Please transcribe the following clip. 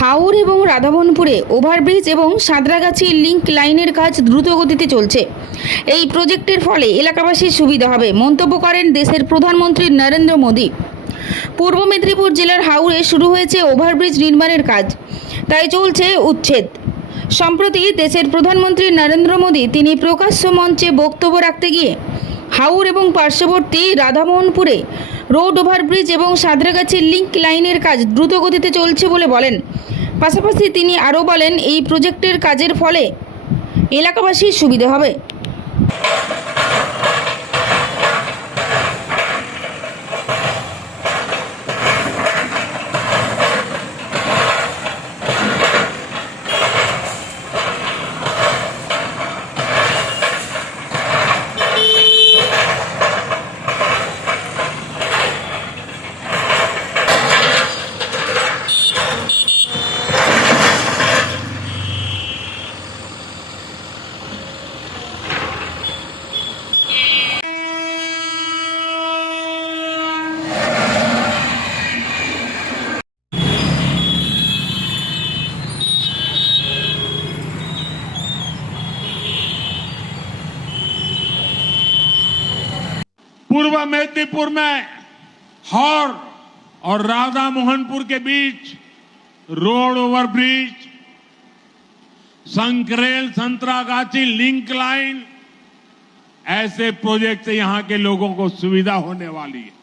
হাওর এবং রাধাবনপুরে ওভারব্রিজ এবং সাঁতরাগাছি লিংক লাইনের কাজ দ্রুতগতিতে চলছে। এই প্রজেক্টের ফলে এলাকাবাসীর সুবিধা হবে মন্তব্য করেন দেশের প্রধানমন্ত্রী নরেন্দ্র মোদী। পূর্ব মেদিনীপুর জেলার হাওরে শুরু হয়েছে ওভারব্রিজ নির্মাণের কাজ, তাই চলছে উচ্ছেদ। সম্প্রতি দেশের প্রধানমন্ত্রী নরেন্দ্র মোদী তিনি প্রকাশ্য মঞ্চে বক্তব্য রাখতে গিয়ে হাওর এবং পার্শ্ববর্তী রাধামোহনপুরে রোড ওভারব্রিজ এবং সাঁতরাগাছি লিংক লাইনের কাজ দ্রুতগতিতে চলছে বলে বলেন। পাশাপাশি তিনি আরও বলেন, এই প্রজেক্টের কাজের ফলে এলাকাবাসীর সুবিধা হবে। पूर्व मेदिनीपुर में हौर और राधा मोहनपुर के बीच road overbridge, Sankrail Santragachi link line, ऐसे प्रोजेक्ट से यहां के लोगों को सुविधा होने वाली है।